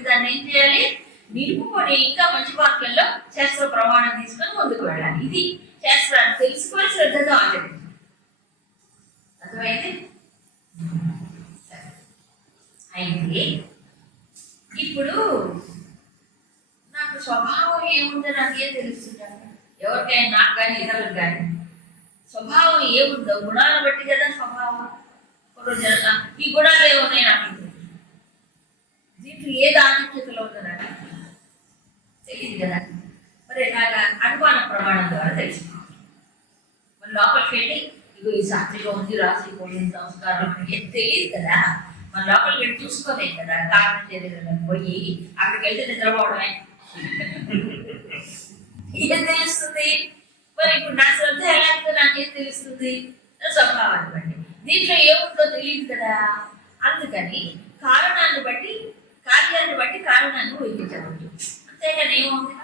సాత్వికం దాన్ని ఏం చేయాలి? నిలుపుకొని ఇంకా మంచి మార్గంలో శాస్త్ర ప్రమాణం తీసుకొని ముందుకు వెళ్ళాలి. ఇది శాస్త్రాన్ని తెలుసుకొని శ్రద్ధతో ఆచరించాలి అర్థమైంది? అయితే ఇప్పుడు నాకు స్వభావం ఏముందో నాకే తెలుస్తుంటాను ఎవరికైనా నాకు కానీ ఇతరులకు కానీ స్వభావం ఏముందో గుణాలను బట్టి కదా స్వభావం. ఈ గుణాలు ఏమున్నాయి నాకు? దీంట్లో ఏ ఆధిక్యతలో ఉందో తెలియదు కదా. మరి ఎలాగా అనుమాన ప్రమాణం ద్వారా తెలుసుకోవాలి మన లోపలికి వెళ్ళి ఇగో ఈ సాత్వికం ఉంది రాసి పోయిన సంస్కారం ఉంది ఏం తెలియదు కదా. మన లోపలికి వెళ్ళి చూసుకోలేదు కదా. కారణం తెలియదు పోయి అక్కడికి వెళ్తే నిద్రపోవడమే. ఏం తెలుస్తుంది? మరి ఇప్పుడు నా శ్రద్ధ ఎలా ఉందో నాకేం తెలుస్తుంది? స్వభావాన్ని బట్టి. దీంట్లో ఏముందో తెలియదు కదా. అందుకని కారణాన్ని బట్టి కార్యాన్ని బట్టి కారణాన్ని ఊహించవచ్చు అంతేగాని ఏముంది?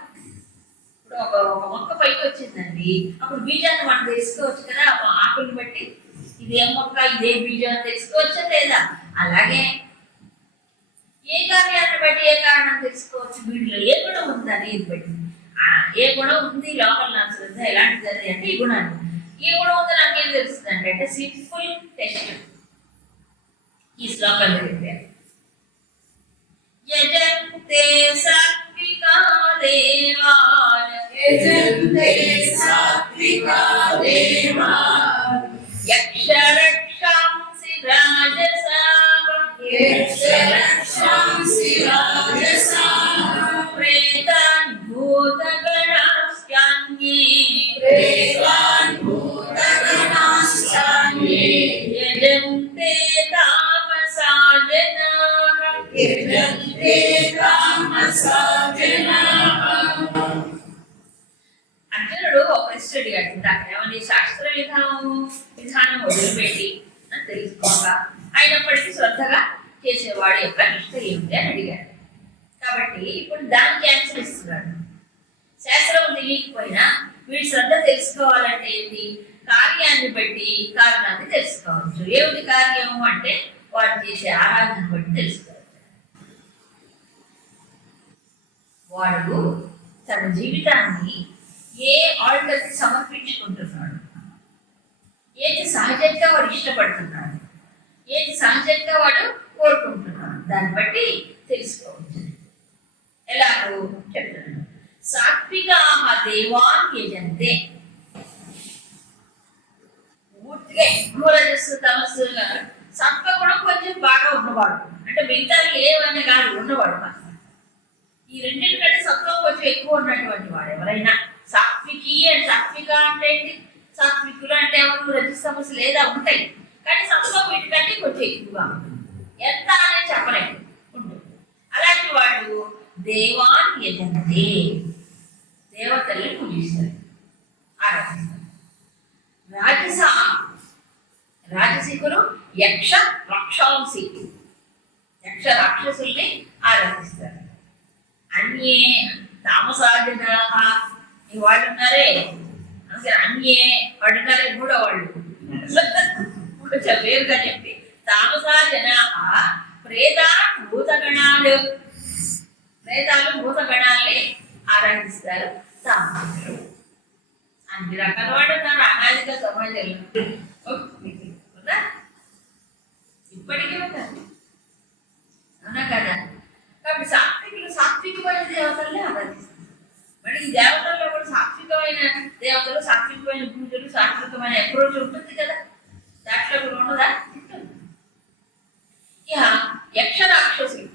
ఇప్పుడు ఒక ఒక మొక్క పైకి వచ్చిందండి. అప్పుడు బీజాన్ని మనం తెలుసుకోవచ్చు కదా. ఆకుల్ని బట్టి ఇదేం మొక్క ఇదే బీజం అని తెలుసుకోవచ్చా లేదా? అలాగే ఏ కార్యాన్ని బట్టి ఏ కారణం తెలుసుకోవచ్చు? వీటిలో ఏ గుణం ఉంది అనేది బట్టి. ఏ గుణం ఉంది? లోపల నా శ్రద్ధ ఎలాంటిది అది అంటే ఈ గుణాన్ని ఈ గుణం ఉంది నాకేం తెలుస్తుంది అంటే సింపుల్ టెస్ట్ ఈ శ్లోకంలో చెప్పారు యజంతే సాత్వికా దేవాన్ యజంతే సాత్వికా దేవా యక్షరక్షాంసి రాజసాం యక్షరక్షాంసి సహజంగా వాడు ఇష్టపడుతున్నాడు. ఏది సహజంగా వాడు కోరుకుంటున్నాడు. దాన్ని బట్టి తెలుసుకోవచ్చు. ఎలాగో చెప్తున్నాడు. సాత్వికా దేవాన్ యజంతే. పూర్తిగా ఎక్కువ తమస్సు సత్వగుణం కొంచెం బాగా ఉన్నవాడు. అంటే మిగతా ఏవన్నీ కాదు ఉన్నవాడు ఈ రెండింటికంటే సత్వం కొంచెం ఎక్కువ ఉన్నటువంటి వాడు ఎవరైనా. సాత్వికి అండ్ సాత్విక అంటే ఏంటి? సాత్వికులు అంటే ఎవరు రజ సమస్య లేదా ఉంటాయి. కానీ సత్వం వీటికంటే కొంచెం ఎక్కువగా ఎంత అనేది చెప్పలేము. ఉంటుంది. అలాంటి వాళ్ళు దేవాన్ యజంతే దేవతల్ని పూజిస్తారు. ఆరాధిస్తారు. రాజస రాజసికులు యక్ష రక్షాంసి యక్ష రాక్షసుల్ని ఆరాధిస్తారు. అన్యే తామసాజనా ఈ వాళ్ళు ఉన్నారే అన్యే వాడు కూడా వాళ్ళు కొంచెం వేరుగా చెప్పి తామసా జనా ప్రేత భూతగణాలు ప్రేతాలు భూతగణాల్ని ఆరాధిస్తారు తామసులు అన్ని రకాల వాడు ఉన్నారు అనాదిగా సమాజంలో. ఇప్పటికీ ఉంటారు అవునా కదా? కాబట్టి సాత్వికులు సాత్వికమైన దేవతల్ని ఆరాధిస్తారు. మరి ఈ దేవతల్లో కూడా సాత్వికమైన దేవతలు సాత్వికమైన పూజలు సాత్వికమైన అప్రోచ్ ఉంటుంది కదా. దాంట్లో కూడా ఉండదా? ఉంటుంది. ఇక యక్ష రాక్షసులు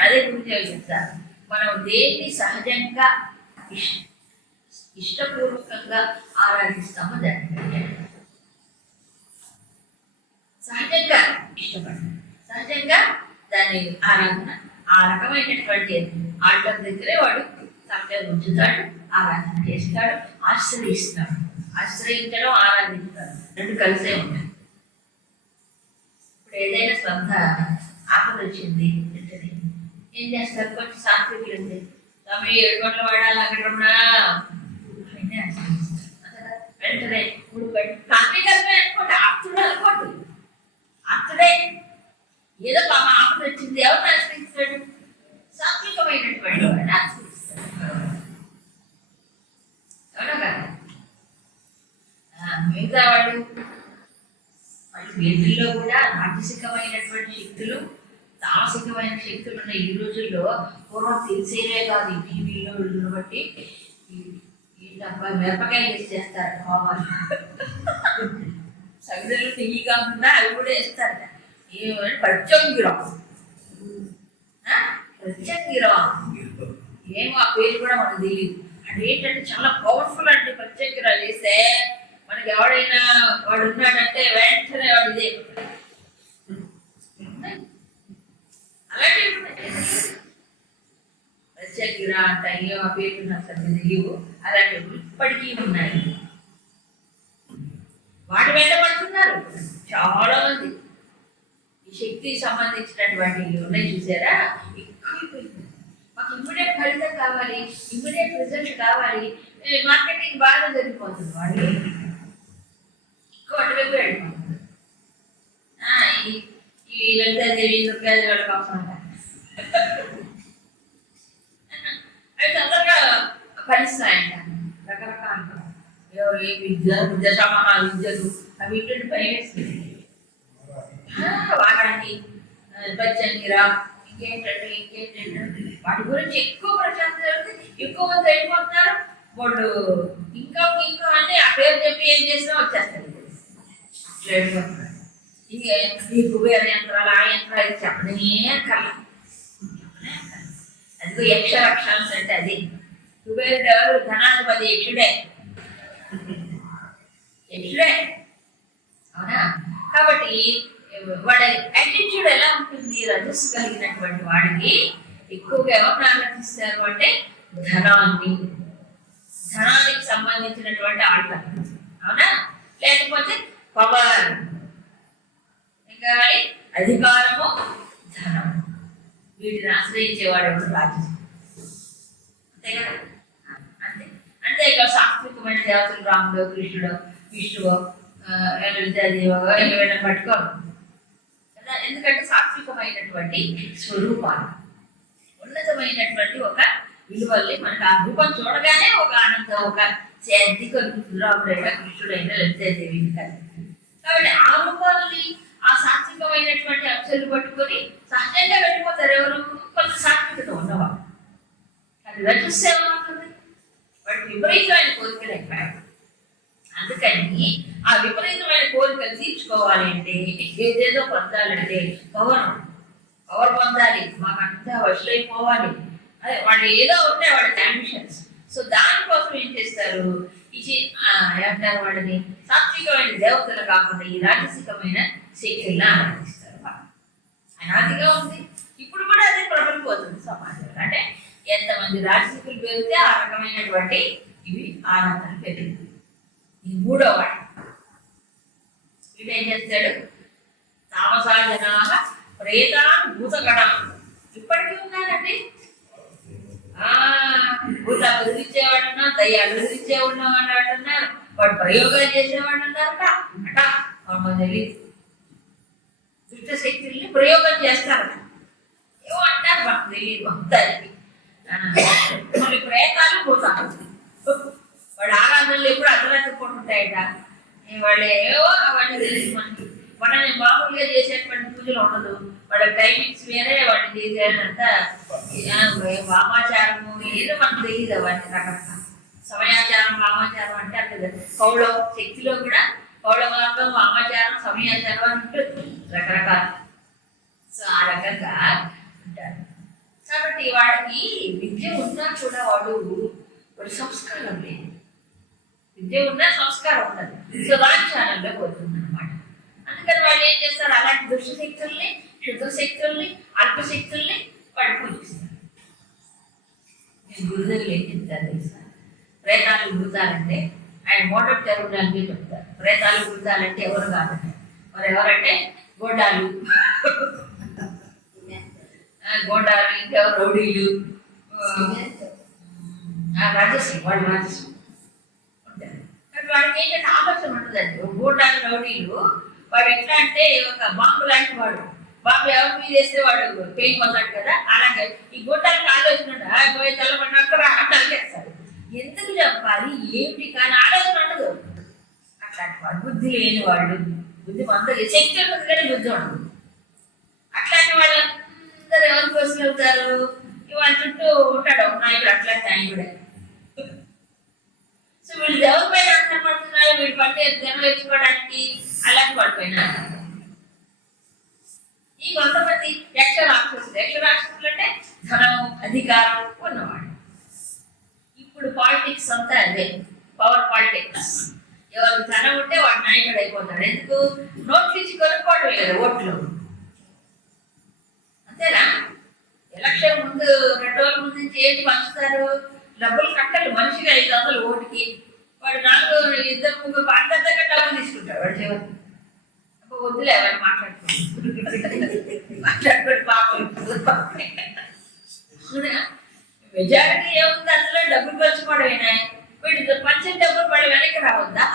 అదే గురించి చెప్తారు. మనం దేన్ని సహజంగా ఇష్ట ఇష్టపూర్వకంగా ఆరాధిస్తామో దాన్ని సహజంగా ఇష్టపడతాం. సహజంగా దాని ఆరాధన ఆ రకమైనటువంటి ఆల్టర్ దగ్గరే వాడు తప్పే ఉంచుతాడు ఆరాధన చేస్తాడు ఆశ్రయిస్తాడు. ఆశ్రయించడం ఆరాధిస్తాడు. రెండు కలిసే ఉంటాయి. ఇప్పుడు ఏదైనా శ్రద్ధ ఆపద వచ్చింది వెంటనే ఏం చేస్తారు? కొంచెం సాత్వికులు ఉంది స్వామి ఏడు గంటల వాడాలి అక్కడ ఉన్నా ఆయనే. అంతేనా? వెంటనే మూడు గంటలు కాంతికరమే అనుకోండి ఆప్తుడు అనుకోండి. ఆప్తుడే ఏదో పాప ఆపద వచ్చింది ఎవరిని ఆశ్రయిస్తాడు? సాత్వికమైనటువంటి వాడిని ఆశ్రయిస్తాడు. అవునా కదా మిగతా వాళ్ళు వాళ్ళు వీటిల్లో కూడా రాజసికమైనటువంటి శక్తులు తామసికమైన శక్తులు ఉన్న ఈ రోజుల్లో పూర్వం తెలిసేదే కాదు ఈ టీవీలో బట్టి ఏంటబ్బా మిరపకాయలు చేస్తారు హోమాలు సగదులు నెయ్యి కాకుండా అవి కూడా వేస్తారు ఏమంటే ప్రత్యంగిరం ప్రత్యంగిరం ఏమో ఆ పేరు కూడా మనకు తెలియదు అది ఏంటంటే చాలా పవర్ఫుల్ అంటే ప్రత్యేకరాలు చేస్తే మనకి ఎవడైనా వాడు ఉన్నాడంటే వెంటనే వాడు ఇదే అలాగే ఉన్నాయి. ప్రత్యేకరా అంట ఏమో ఆ పేరు నాకు తెలియవు అలాంటివి ఇప్పటికీ ఉన్నాయి. వాటి వెంట పడుతున్నారు. చాలా మంది ఈ శక్తికి సంబంధించినటువంటి ఉన్నాయి చూసారా? ఎక్కువైపోయింది మాకు ఇమ్మీడియట్ ఫలితం కావాలి ఇమ్మీడియట్ రిజల్ట్ కావాలి. మార్కెటింగ్ బాగా జరిగిపోతుంది. వాళ్ళు అటువైపు వెళ్ళిపోతుంది. ఈ- ఈ అవి తొందరగా ఫలిస్తాయంట. ఏ విద్య విద్యలు అవి ఇటువంటి వేస్తుంది వారానికి పచ్చనిరా ఇంకేంటంటే ఇంకేంటంటే వాటి గురించి ఎక్కువ ప్రశాంతత జరిగితే ఎక్కువ మంది వెళ్ళిపోతున్నారు. వాళ్ళు ఇంకా ఇంకా అంటే ఆ పేరు చెప్పి ఏం చేసినా వచ్చేస్తారు అట్లా వెళ్ళిపోతున్నారు. ఇంక ఈ కుబేర యంత్రాలు ఆ యంత్రాలు చెప్పనే కల్లా అదిగో యక్ష రక్షాంశ అంటే అది. కుబేరుడు ఎవరు? ధనాధిపతి యక్షుడే. యక్షుడే. అవునా? కాబట్టి వాడి యాటిట్యూడ్ ఎలా ఉంటుంది రజస్సు కలిగినటువంటి వాడికి ఎక్కువగా ఎవరు ప్రారంభిస్తారు అంటే ధనాన్ని. ధనానికి సంబంధించినటువంటి ఆటలు. అవునా? లేకపోతే పవర్. ఇంకా అధికారము ధనం. వీటిని ఆశ్రయించేవాడు ఎవరు? రాజు. అంతే కదా? అంతే. అంతే ఇక సాత్వికమైన దేవతలు రాముడు కృష్ణుడు విష్ణువు లలితాదేవో ఏమైనా పట్టుకోరు. ఎందుకంటే సాత్వికమైనటువంటి స్వరూపాలు. ఉన్నతమైనటువంటి ఒక విలువల్ని మనకు ఆ రూపం చూడగానే ఒక ఆనందం ఒక శాంతి కలుగుతుంది. రాముడైనా కృష్ణుడైనా లలితాదేవి కదా కాబట్టి ఆ రూపాలని ఆ సాత్వికమైనటువంటి అంశాలు పట్టుకొని సహజంగా వెళ్ళిపోతారు ఎవరు? కొంత సాత్వికత ఉన్నవాళ్ళు. అది రజస్సు ఏమవుతుంది వాడికి విపరీతమైన కోరికలు అయిపోయాడు అందుకని ఆ విపరీతమైన కోరికలు తీర్చుకోవాలి అంటే ఏదేదో పొందాలంటే పవర్ పవర్ పొందాలి. మాకంతా వశులైపోవాలి. అదే వాళ్ళు ఏదో ఉంటాయి వాళ్ళకి అంబిషన్స్ సో దానికోసం ఏం చేస్తారు? ఇది అంటారు ఏమంటారు వాళ్ళని? సాత్వికమైన దేవతలు కాకుండా ఈ రాజసికమైన శక్తులను ఆరాధిస్తారు. అనాదిగా ఉంది. ఇప్పుడు కూడా అదే ప్రబలిపోతుంది సమాజంలో. అంటే ఎంతమంది రాజసికులు పెరిగితే ఆ రకమైనటువంటి ఇవి ఆరాధన పెరుగుతుంది ఈ మూడో వాడు. వీడేం ఏం చేస్తాడు? తామసాజనా ప్రేతాన్ భూతగణం. ఇప్పటికీ ఉన్నారండి భూత అభివృద్ధిచ్చేవాడన్నా దయ అభివృద్ధిచ్చే బెదిరించేవాడు వాడు ప్రయోగాలు చేసేవాడు ఉన్నారట అట మనకు తెలియదు దుష్ట శక్తుల్ని ప్రయోగం చేస్తారట. ఏమో అంటారు మాకు తెలియదు మొత్తానికి మరి ప్రేతాలు భూతాలు. వాడు ఆరాధనలు ఎప్పుడు అర్ధరాత్రి ఉంటాయట వాళ్ళు ఏవో అవన్నీ తెలుసు మనకి. వాళ్ళని మామూలుగా చేసేటువంటి పూజలు ఉండదు. వాళ్ళ టైమింగ్స్ వేరే వాటిని చేసేదంత వామాచారము ఏదో మనకు తెలియదు అవన్నీ రకరకాల సమయాచారం వామాచారం అంటే అంత కౌళ శక్తిలో కూడా కౌళ మార్గం వామాచారం సమయాచారం అని ఉంటుంది రకరకాల. సో ఆ రకంగా ఉంటారు. కాబట్టి వాడికి విద్య ఉన్నా కూడా వాడు వాడు సంస్కారం లేదు. విద్య ఉన్న సంస్కారం ఉండదు సో లాంఛానంలో పోతుంది అనమాట అందుకని వాళ్ళు ఏం చేస్తారు? అలాంటి దుష్ట శక్తుల్ని శుద్ధ శక్తుల్ని అల్ప శక్తుల్ని వాడు పూజిస్తారు. నేను గురుదేవులు ఏం చెప్తారు తెలుసా? ప్రేతాలు గురుతాలంటే ఆయన మోడల్ చదువుడానికి చెప్తారు ప్రేతాలు గురుతాలంటే ఎవరు కాదంటే మరి ఎవరంటే గోడాలు. గోడాలు ఇంకా రౌడీలు. రాజశ్రీ వాళ్ళు రాజశ్రీ. వాడికి ఏంటంటే ఆలోచన ఉంటుందండి ఒక రౌడీలు వాడు ఎట్లా అంటే ఒక బాంబు లాంటి వాడు. బాంబు ఎవరి మీద వేస్తే వాడు పెయిన్ పొందాడు కదా అలాగే ఈ గోడాలకు ఆలోచన ఉండదు ఆ, పోయి తెల్లబడినాక చేస్తారు ఎందుకు చెప్పాలి? ఏమిటి కానీ ఆలోచన ఉండదు. అట్లాంటి వాడు బుద్ధి లేని వాళ్ళు బుద్ధి మందరి శక్తి ఉంటుంది కానీ బుద్ధి ఉండదు. అట్లాంటి వాళ్ళందరూ ఎవరి కోసం వెళ్తారు? ఇవాళ చుట్టూ ఉంటాడు. నాయకుడు అట్లాంటి నాయకుడే సో వీళ్ళు ఎవరి పైన ఆధారపడుతున్నారు వీళ్ళు పట్టే జనం తెచ్చుకోవడానికి అలాంటి వాళ్ళ ఈ కొంతమంది యక్ష రాక్షసులు యక్ష రాక్షసులు అంటే ధనం అధికారం ఉన్నవాడు. ఇప్పుడు పాలిటిక్స్ అంతా అదే. పవర్ పాలిటిక్స్ ఎవరు ధనం ఉంటే వాడు నాయకుడు అయిపోతాడు. ఎందుకు? నోట్లు ఇచ్చి కొనుక్కోవడం లేదు ఓట్లు. అంతేనా? ఎలక్షన్ ముందు రెండు రోజుల ముందు నుంచి ఏంటి పంచుతారు? డబ్బులు కట్టాలి మనిషికి ఐదు వందలు ఓటుకి. వాడు నాలుగు ఇద్దరు ముగ్గురు అందరి దగ్గర డబ్బులు తీసుకుంటాడు వాడు చివరికి అప్పుడు వద్దులే వాడు మాట్లాడుకోండి మాట్లాడుకోండి పాపం. మెజారిటీ ఏముంది అందులో? డబ్బులు పంచుకోవడమేనా? వీడు పంచిన డబ్బులు మళ్ళీ వెనక్కి రావద్దా?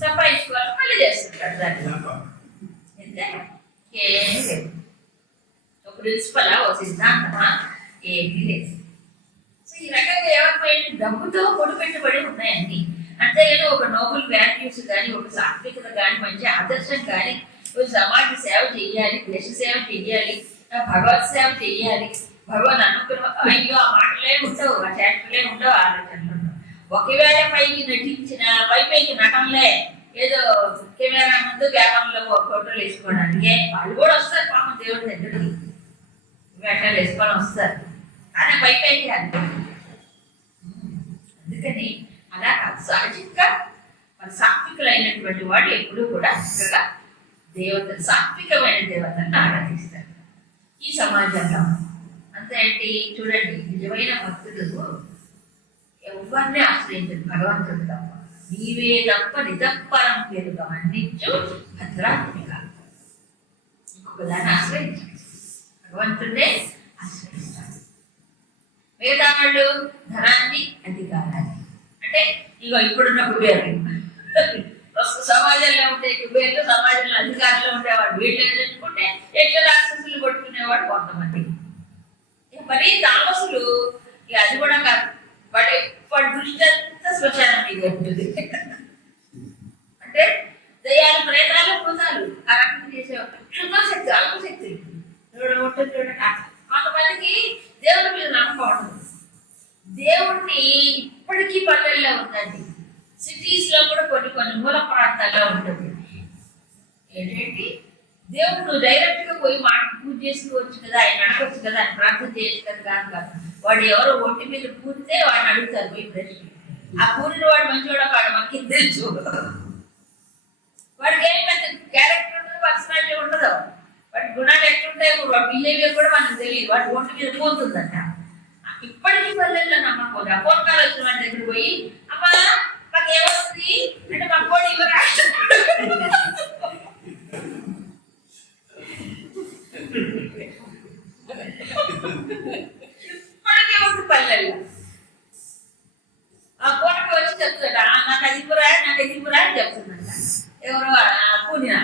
సంపాదించుకోవాలి మళ్ళీ చేస్తుంటాడు దాన్ని. అంతే. ఏమీ లేదు. ఒక ప్రిన్సిపల్ ఒక సిద్ధాంతమా? ఏమీ లేదు. ఈ రకంగా ఏమైపోయింది? డబ్బుతో పొడిపెట్టుబడి ఉన్నాయండి. అంతేగాని ఒక నోబుల్ వాల్యూస్ కానీ ఒక సాత్వికత కానీ మంచి ఆదర్శం కానీ సమాజ సేవ చెయ్యాలి దేశ సేవ చెయ్యాలి భగవత్ సేవ చెయ్యాలి భగవాన్ అనుగ్రహం. అయ్యో ఆ మాటలే ఉండవు ఆ చేష్టలే ఉండవు ఆలోచనలు ఒకవేళ పైకి నటించిన పై పైకి నటనలే ఏదో కెమెరా ముందు క్యామరాలో ఫోటోలు వేసుకోవడానికి వాళ్ళు కూడా వస్తారు పాపం దేవుడి దగ్గరికి. వేషాలు వేసుకొని వస్తారు. కానీ పై పైకి అందుకని అలా కాదు. సహజంగా మన సాత్వికులైనటువంటి వాడు ఎప్పుడూ కూడా చక్కగా దేవత సాత్వికమైన దేవతలను ఆరాధిస్తారు. ఈ సమాజంలో అంతే ఏంటి? చూడండి నిజమైన భక్తులు ఎవరిని ఆశ్రయించదు భగవంతుడు తప్ప. నీవే తప్ప నిజపరం పేరు గమనించు భద్రాత్మిక ఇంకొక దాన్ని ఆశ్రయించండి. భగవంతుడే ఆశ్రయించు మిగతా వాళ్ళు ధనాన్ని అధికారాన్ని. అంటే ఇగో ఇప్పుడున్న కుబేరు ప్రస్తుత సమాజంలో ఉండే కుబేర్లు సమాజంలో అధికారంలో ఉండేవాడు వీళ్ళు తెచ్చుకుంటే యక్ష రాక్షసులు కొట్టుకునేవాడు కొంతమంది. మరి తామసులు ఇక అది కూడా కాదు. వాడి వాడి దృష్టి అంతా శ్మశానం మీద ఉంటుంది. అంటే దయ్యాలు ప్రేతాలు భూతాలు ఆ రకంగా చేసేవారు శుద్ధ శక్తి అల్ప శక్తి. చూడ ఉంటుంది చూడండి కొంతమందికి దేవుడి మీద నమ్మకం ఉండదు. దేవుడిని ఇప్పటికీ పల్లెల్లో ఉందండి. సిటీస్లో కూడా కొన్ని కొన్ని మూల ప్రాంతాల్లో ఉంటుంది. ఏంటంటే దేవుడు నువ్వు డైరెక్ట్గా పోయి మాట పూజ చేసుకోవచ్చు కదా ఆయన అడగచ్చు కదా ఆయన ప్రార్థన చేయొచ్చు కదా కాదు కాదు. వాడు ఎవరో ఒంటి మీద పూరితే వాడిని అడుగుతారు పోయి ప్రశ్న ఆ పూరిన వాడు మంచివాడు వాడు మనకి తెలుసు? వాడికి ఏం పెద్ద క్యారెక్టర్ ఉండదు పర్సనాలిటీ ఉండదు వాడి గుణాలు ఎట్లుంటాయి వాడి బిహేవియర్ కూడా మనకు తెలియదు. వాడి ఒంటి మీద పోతుందంట. ఇప్పటికీ పల్లెల్లో నమ్మకం ఆ పోర్కాలు వచ్చిన వాడి దగ్గర పోయి అమ్మా మాకు ఏమొస్తుంది? అంటే మా కోడి ఇవ్వరా? ఇప్పటికీ ఉంది పల్లెల్లో. ఆ కోటకి వచ్చి చెప్తాడు "ఆ, నాకు అది ఇవ్వరా? నాకు ఇది ఇవ్వరా? అని చెప్తుందంట. ఎవరు ఆ పూనిన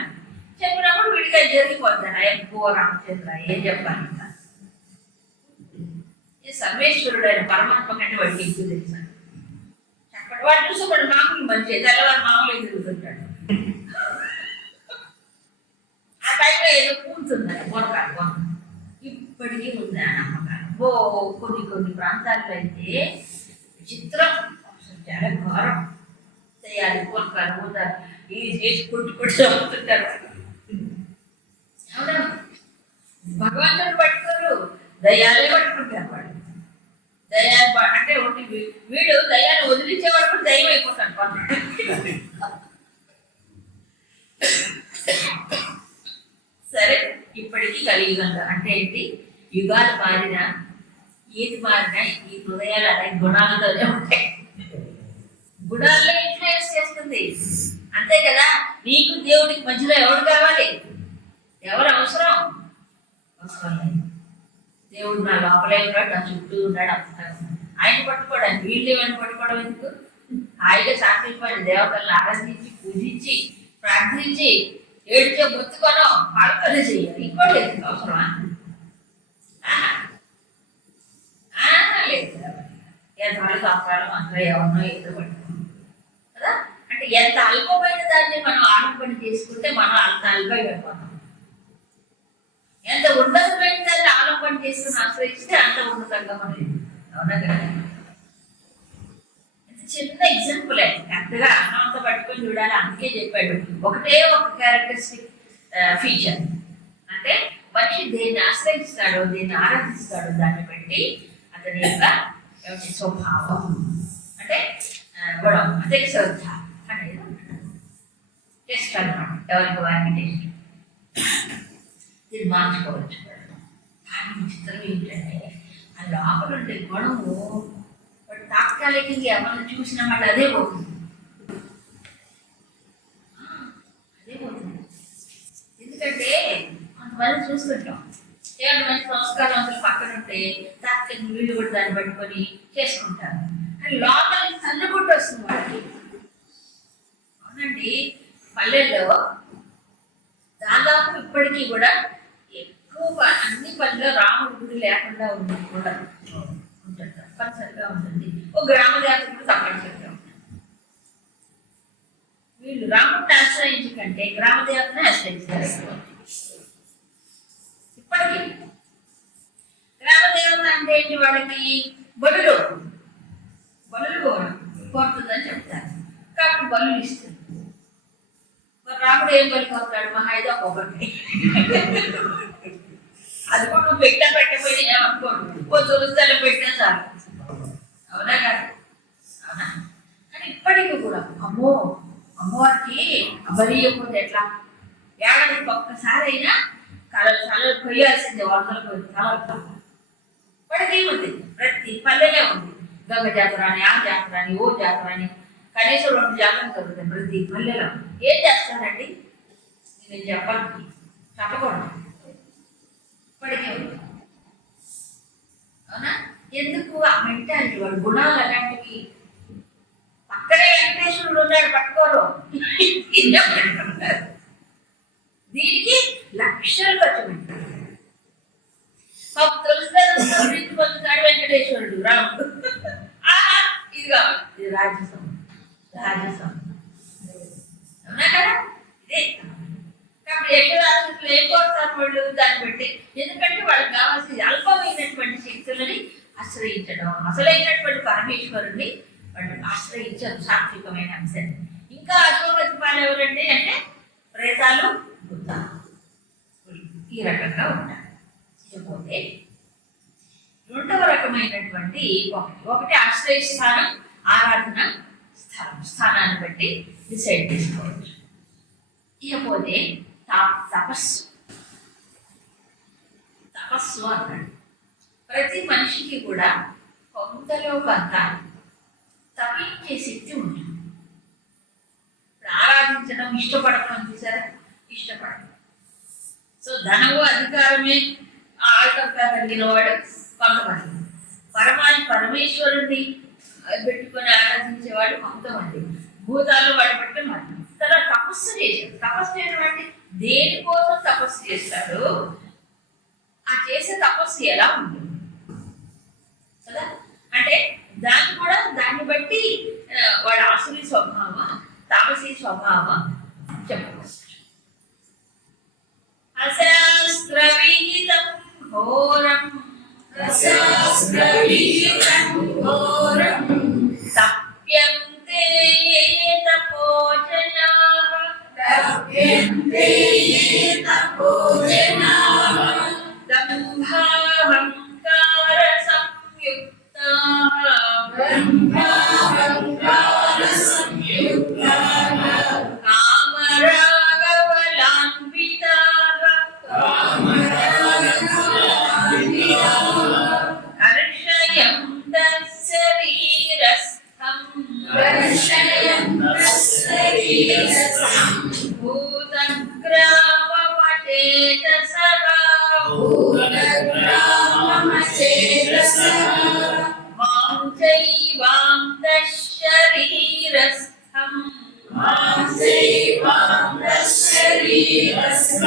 చెప్పినప్పుడు విడిగా జరిగిపోద్ది ఎప్పుడో రామచంద్ర ఏం చెప్పాలి ఇంకా? సర్వేశ్వరుడు ఆయన పరమాత్మ కంటే వాడికి ఎక్కువ తెలుసా చెప్పండి వాడు చూసి వాడు మామూలు మంచి తెల్లవారు మామూలు తిరుగుతుంటాడు. ఆ టైంలో ఏదో కూర్చుందని కొనకాడు ఇప్పటికీ ఉంది ఆ నమ్మకాలు. ఓ కొన్ని కొన్ని ప్రాంతాల్లో అయితే విచిత్రం. చాలా ఘోరం. చేయాలి కొనకాలు పోతారు. ఇది చేసి కొట్టు కొట్టి అమ్ముతుంటారు భగవంతుడు పట్టుకోరు దయ్యాలే పట్టుకుంటారు వాడు దయ్యాలు అంటే ఒకటి వీడు దయ్యాన్ని వదిలించేవాడు కూడా దయ్యం అయిపోతాడు కొంత సరే ఇప్పటికీ కలియుగంగా అంటే ఏంటి? యుగాలు మారినా ఏది మారినా ఈ హృదయాలు అలాగే గుణాలతోనే ఉంటాయి. గుణాల్లో ఇన్ఫ్లుయెన్స్ చేస్తుంది. అంతే కదా? నీకు దేవుడికి మధ్యలో ఎవడు కావాలి? అవసరం దేవుడు నా లోపలే ఉన్నాడు నా చుట్టూ ఉన్నాడు అంటారు ఆయన పట్టుకోవడానికి వీళ్ళు ఏమైనా పట్టుకోవడం ఎందుకు? హాయిగా సాక్షిపోయిన దేవతలను ఆరాధించి పూజించి ప్రార్థించి ఏడ్చే గుర్తుకోనో పాల్పన చేయాలి. ఇంకోటి లేదు అవసరమా? లేదు ఎంత వరకు అవసరాలు అందులో ఎవరినో ఏదో కదా? అంటే ఎంత అల్పమైన దాన్ని మనం ఆలంబన చేసుకుంటే మనం అంత అల్పమైపోతాం ఎంత ఉన్నతమైన దాన్ని ఆలోపణ చేసుకుని ఆశ్రయిస్తే అంత ఉన్నతంగా మనం అవునా కదా ఇది చిన్న ఎగ్జాంపుల్ పెద్దగా అన్నంత పట్టుకొని చూడాలి. అందుకే చెప్పాడు. ఒకటే ఒక క్యారెక్టరిస్టిక్ ఫీచర్ అంటే మనిషి దేన్ని ఆశ్రయిస్తాడో దేన్ని ఆరాధిస్తాడో దాన్ని బట్టి అతని యొక్క స్వభావం? అంటే గొడవ గుణం అంటే శ్రద్ధ అనేది టెస్ట్ అనమాట. ఎవరికి వారికి టెస్ట్ ఇది మార్చుకోవచ్చు కానీ విచిత్రం ఏంటంటే ఆ లోపల ఉండే గుణము వాడు తాత్కాలికంగా ఎవరిని చూసిన వాళ్ళు అదే పోతుంది. అదే పోతుంది. ఎందుకంటే కొంతమంది చూస్తుంటాం. ఏమైనా మంచి సంస్కారం అసలు పక్కన ఉంటే తాత్కాలిక వీళ్ళు కూడా దాన్ని పట్టుకొని చేసుకుంటారు. కానీ లోపల తల్లుకుంటూ వస్తుంది వాళ్ళకి అవునండి పల్లెల్లో దాదాపు ఇప్పటికీ కూడా ఎక్కువ అన్ని పనిలో రాముడి గుడి లేకుండా ఉంది ఉండదు ఉంటుంది తప్పనిసరిగా ఉంటుంది. ఓ గ్రామ దేవత తప్పనిసరిగా వీళ్ళు రాముడిని ఆశ్రయించకంటే గ్రామ దేవతని ఆశ్రయించారు ఇప్పటికీ గ్రామ దేవత అంటే ఏంటి వాళ్ళకి? బలులు. బలులు కోరుతుందని చెప్తారు. కాబట్టి బలు ఇస్తుంది మరి రాముడు ఏం బలి కోరుతాడు? మహా అయితే ఒక ఒకటి అది కూడా నువ్వు పెట్టా పెట్టకపోయినా ఏమనుకోడు ఓ తులసాలు పెట్టినా చాలు. అవునా కాదు? అవునా? కానీ ఇప్పటికీ కూడా అమ్మో అమ్మవారికి బలియకపోతే ఎట్లా? ఏడాది ఒక్కసారి అయినా కళలు కళలు కొయ్యాల్సిందే వందలు కొద్ది కళలు ఇప్పటికీ ఉంది. ప్రతి పల్లెలే ఉంది. గంగ జాతర అని ఆ జాతర అని ఓ జాతర అని కనీసం రెండు జాతరలు జరుగుతాయి ప్రతి పల్లెలో. ఏం చేస్తారండి? నేను చెప్పాలి చెప్పకూడదు. ఇప్పటికే ఉంది అవునా? ఎందుకు ఆ మెంటాలిటీ వాడు గుణాలు అలాంటివి? పక్కనే వెంకటేశ్వరుడు ఉన్నాడు పట్టుకోరు. దీనికి లక్షలు ఖర్చు పెట్టారు. తులసిదాసు తులసిదారు ప్రీతి పొందుతాడు వెంకటేశ్వరుడు. రాముడు ఇది కావాలి ఇది రాజసం రాజసం అవునా కదా? ఇదే. కాబట్టి యక్షరాశులు ఏం కోరుతారు వాళ్ళు దాన్ని బట్టి. ఎందుకంటే వాళ్ళకి కావాల్సిన అల్పమైనటువంటి శక్తులని ఆశ్రయించడం. అసలైనటువంటి పరమేశ్వరుణ్ణి వాళ్ళు ఆశ్రయించడం సాత్వికమైన అంశం. ఇంకా అధోగతి పాలు ఎవరండి అంటే ప్రేతాలు భూతాలు ఈ రకంగా ఉంటారు. ఇకపోతే రెండవ రకమైనటువంటి ఒకటి. ఒకటి ఆశ్రయ స్థానం ఆరాధన స్థానం స్థానాన్ని బట్టి డిసైడ్ చేసుకోవచ్చు. ఇకపోతే తపస్సు. తపస్సు అన్నాడు. ప్రతి మనిషికి కూడా కొంతలో కొంత తపించే శక్తి ఉంటుంది. ఇప్పుడు ఆరాధించడం ఇష్టపడటం చూసారా? ఇష్టపడటం సో ధనము అధికారమే ఆటంగా కలిగిన వాడు కొంతమంది. పరమాని పరమేశ్వరుణ్ణి పెట్టుకొని ఆరాధించేవాడు కొంతమంది. భూతాలు వాడు పెట్టిన మంది తర్వాత తపస్సు చేశాడు. తపస్సు చేయడం అంటే దేనికోసం తపస్సు చేస్తాడు ఆ చేసే తపస్సు ఎలా ఉంటుంది? కదా? అంటే దాన్ని కూడా దాన్ని బట్టి వాడు ఆసురి స్వభావ తామసీ స్వభావ చెప్పవచ్చు అశాస్త్రవిహితం ఘోరం. శాస్త్రవిహితం ఘోరం. vidas,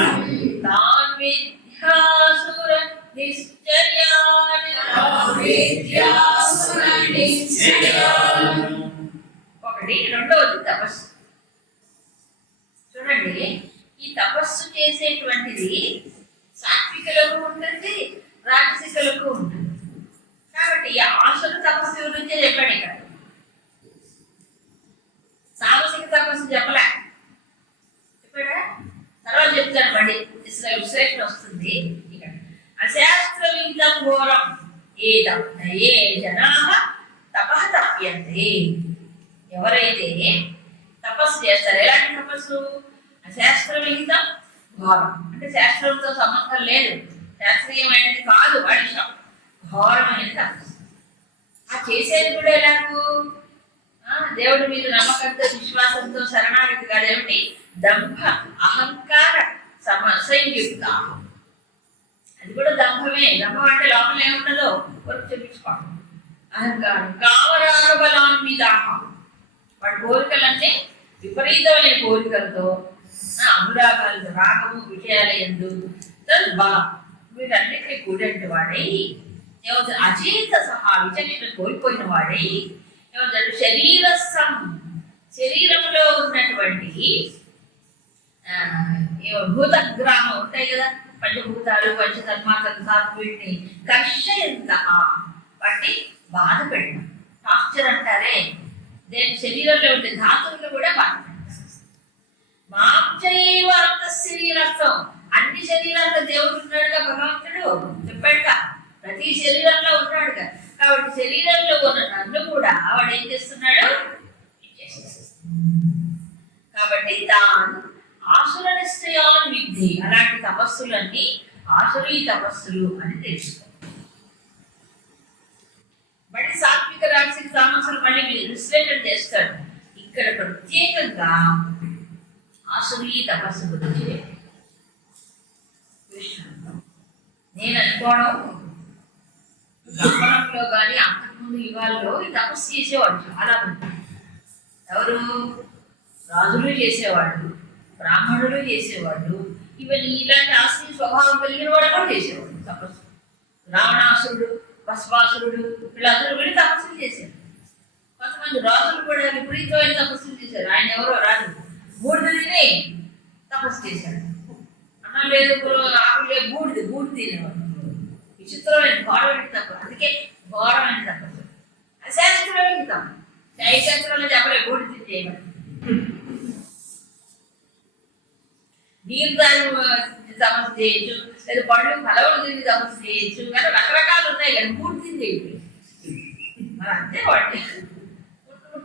ఘోరమైన తపస్సు ఆ చేసేది కూడా ఎలాగూ? ఆ, దేవుడి మీద నమ్మకంతో విశ్వాసంతో శరణాగతి కాదేమిటి దంభ అహంకార సమ సంయుక్త అది కూడా దంభమే. దంభం అంటే లోపల ఏముండదో వరకు చూపించుకోవడం అహంకారం కామరాగబలాన్వితాహం వాడి కోరికలన్నీ విపరీతమైన కోరికలతో ఆ, అనురాగాలతో రాగము విషయాల ఎందు బలం వీటన్నిటికీ కూడంటి వాడై ఏమవుతుంది అచేత సహా విచక్షణ కోల్పోయిన వాడై ఏమవుతాడు శరీరస్థం శరీరంలో ఉన్నటువంటి ఆ, ఏవో భూతగ్రామం ఉంటాయి కదా పంచభూతాలు పంచతన్మాతలు వీటిని కర్షయంత వాటిని బాధ పెట్టడం టార్చర్ అంటారే దేని శరీరంలో ఉండే ధాతువులు కూడా బాధ పెడతారు మాంచైవ అంత శరీరత్వం అన్ని శరీరాల్లో దేవుడు ఉన్నాడుగా భగవంతుడు చెప్పాడుగా ప్రతి శరీరంలో ఉన్నాడు కదా. కాబట్టి శరీరంలో ఉన్న నన్ను కూడా వాడు ఏం చేస్తున్నాడు? కాబట్టి తాను ఆసుర నిశ్చయాన్ విద్ధి అలాంటి తపస్సులన్నీ ఆసురీ తపస్సులు అని తెలుసుకో మళ్ళీ సాత్విక రాజసిక తామసులు మళ్ళీ మీరు విశ్లేషణ చేస్తాడు ఇక్కడ ప్రత్యేకంగా ఆసురీ తపస్సు గురించి నేను అనుకోవడం బ్రహ్మణంలో కానీ అంతకుముందు యుగాల్లో ఈ తపస్సు చేసేవాడు చాలా మంది. ఎవరు? రాజులు చేసేవాళ్ళు బ్రాహ్మణులు చేసేవాళ్ళు ఇవన్నీ ఇలాంటి ఆశ్రయ స్వభావం కలిగిన వాడు కూడా చేసేవాడు తపస్సు. రావణాసురుడు భస్మాసురుడు వీళ్ళందరూ వెళ్ళి తపస్సులు చేశారు కొంతమంది రాజులు కూడా విపరీతమైన తపస్సులు చేశారు ఆయన ఎవరో రాజు. బూడిద తిని తపస్సు చేశాడు. అన్నం లేదు ఆకులే బూడిది బూడిద బూడిద తినేవాడు. విచిత్రమైన ఘోరమైన తప్పదు అందుకే ఘోరమైన తప్పదు అశాస్త్రమైన తపస్సు శాస్త్రంలో చెప్పలే బూడిద తిని దీర్ఘాలు సమస్య చేయొచ్చు లేదా పళ్ళు కలవలు తిని సమస్య చేయొచ్చు కానీ రకరకాలు ఉన్నాయి కానీ మూడు తింది మరి అంతే వాటి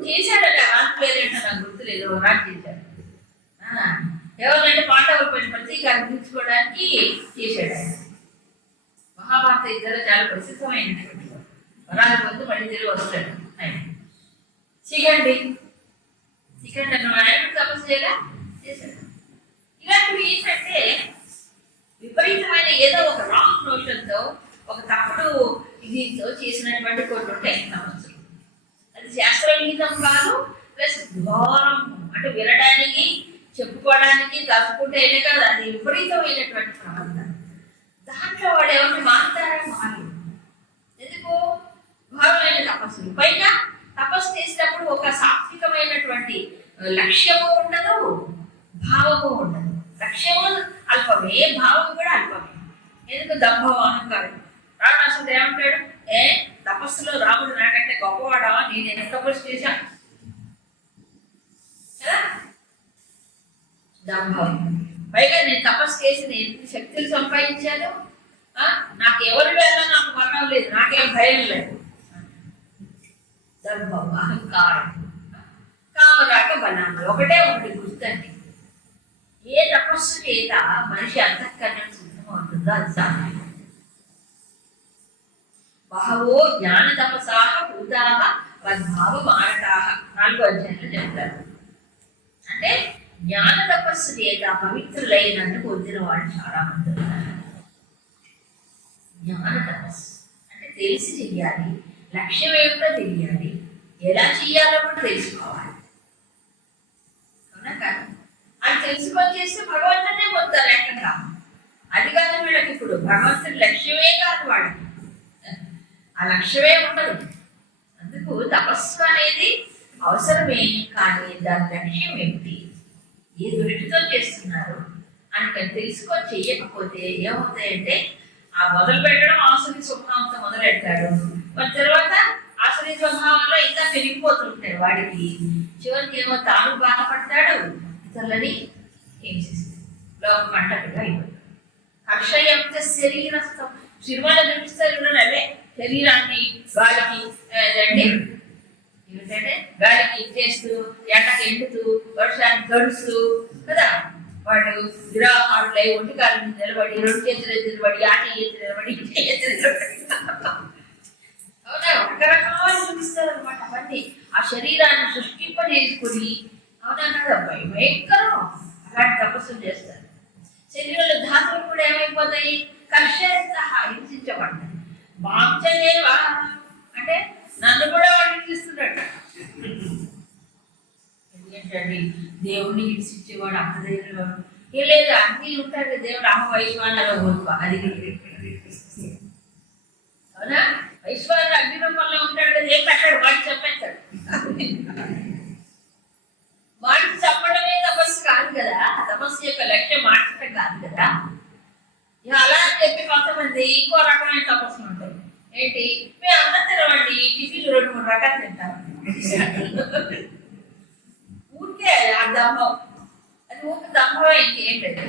చేశాడట రాజు పేరేంటో నాకు గుర్తులేదు ఓ రాజు చేశాడు ఎవరంటే ఎవరినంటే పాండవులు పైన ప్రతీకారం తీర్చుకోవడానికి చేశాడు ఆయన. మహాభారత ఇద్దరు చాలా ప్రసిద్ధమైనటువంటి వాడు. పొందు మళ్ళీ తిరిగి వస్తాడు చికండి చికండి చికెన్ ఆయన తపస్సు చేయగా చేశాడు. ఇలాంటివి ఏంటంటే విపరీతమైన ఏదో ఒక రాంగ్ నోషన్తో ఒక తప్పుడు దీంతో చేసినటువంటి కొన్ని ఉంటాయి సమస్యలు అది శాస్త్రవిహితం కాదు ప్లస్ ఘోరం అంటే వినడానికి చెప్పుకోవడానికి తప్పుకుంటేనే కాదు అది విపరీతమైనటువంటి ప్రబంధం దాంట్లో వాడు ఎవరిని మారుతారా మారు ఎందుకు? ఘోరమైన తపస్సు పైగా తపస్సు చేసినప్పుడు ఒక సాత్వికమైనటువంటి లక్ష్యము ఉండదు భావము ఉండదు. లక్ష్యము అల్పమే భావం కూడా అల్పమే. ఎందుకు? దంభం అహంకారం. రావణాసుడు ఏమంటాడు? ఏ తపస్సులో రాముడు నాకంటే గొప్పవాడా? నేను ఎంత తపస్సు చేశాను దంభం పైగా నేను తపస్సు చేసి నేను శక్తులు సంపాదించాను ఆ, నాకు ఎవరి వల్ల నాకు మరణం లేదు నాకేం భయం లేదు. దర్భం అహంకారం కామరాక బలాన్ని ఒకటే ఉంది గుర్తండి. ఏ తపస్సు చేత మనిషి అంతఃకరణం సిద్ధమవుతుందో అది సాధ్యం. బహవో జ్ఞాన తపసాహ భూతాహ మద్భావ మారటాహ నాలుగో అధ్యాయంలో చెప్తారు. అంటే జ్ఞాన తపస్సు చేత పవిత్రులైనందుకు పొందిన వాళ్ళు చాలా మంది ఉన్నారు. జ్ఞాన తపస్సు అంటే తెలిసి చెయ్యాలి లక్ష్యం ఏమిటో తెలియాలి ఎలా చెయ్యాలో కూడా తెలుసుకోవాలి. అవునా కాదు? అది తెలుసుకొని చేస్తే భగవంతుడే పొందుతారు ఏకంగా అది కాదు వీళ్ళకి ఇప్పుడు భగవంతుడి లక్ష్యమే కాదు వాళ్ళకి. ఆ లక్ష్యమే ఉండదు. అందుకు తపస్సు అనేది అవసరమే కానీ దాని లక్ష్యం ఏమిటి? ఏ దృష్టితో చేస్తున్నారు. అని కానీ తెలుసుకొని చెయ్యకపోతే ఏమవుతాయంటే ఆ మొదలు పెట్టడం ఆసుని స్వభావంతో మొదలెట్టాడు మరి తర్వాత ఆసుని స్వభావంలో ఇంకా పెరిగిపోతుంటాడు వాడికి. చివరికి ఏమో తాను బాధపడతాడు ఇతరులని హింసిస్తాడు లోక పంటగా అయిపోతాడు. అక్షయంత శరీరస్థం సినిమాలో చూపిస్తారు చూడండి అవే శరీరాన్ని వాళ్ళకి అంటే ఎందుకంటే గాలికి ఇచ్చేస్తూ ఎండకి ఎండుతూ వర్షాన్ని గడుస్తూ కదా? వాడు నిరాహారులై ఒంటి కాలు నిలబడి రెండు చేతులు నిలబడి ఆట చేతులు నిలబడి ఇంటి చేతులు నిలబడి. అవునా? రకరకాలు చూపిస్తారు అనమాట అవన్నీ. ఆ శరీరాన్ని సృష్టింపజేసుకుని అవునా కదా? భయంకరం అలాంటి తపస్సులు చేస్తారు. శరీరంలో ధాతువులు కూడా ఏమైపోతాయి? కర్షంత హింసించబడతాయి. మాంసదేవా అంటే నన్ను కూడా వాడు ఎందుకంటే దేవుడిని హింసించేవాడు అంత దగ్గర లేదు అన్నీ ఉంటాడు దేవుడు. అమ్మ వైశ్వానలో గొప్ప అది అవునా వైశ్వాన అగ్ని రూపంలో ఉంటాడు కదా ఏం పెట్టాడు వాడు చెప్పేస్తాడు. వాడికి చెప్పడమే తపస్సు కాదు కదా. తపస్సు యొక్క లక్ష్యం మార్చడం కాదు కదా. ఇక అలా అని చెప్పి కొంతమంది ఇంకో రకమైన తపస్సులు ఉంటాయి. ఏంటి? మేము అన్నం తినవండి టిఫిన్లు రెండు మూడు రకాలు తింటాం ఊరికే ఆ దమ్మం అది ఊరికి దమ్మమే ఏంటి ఏంటంటే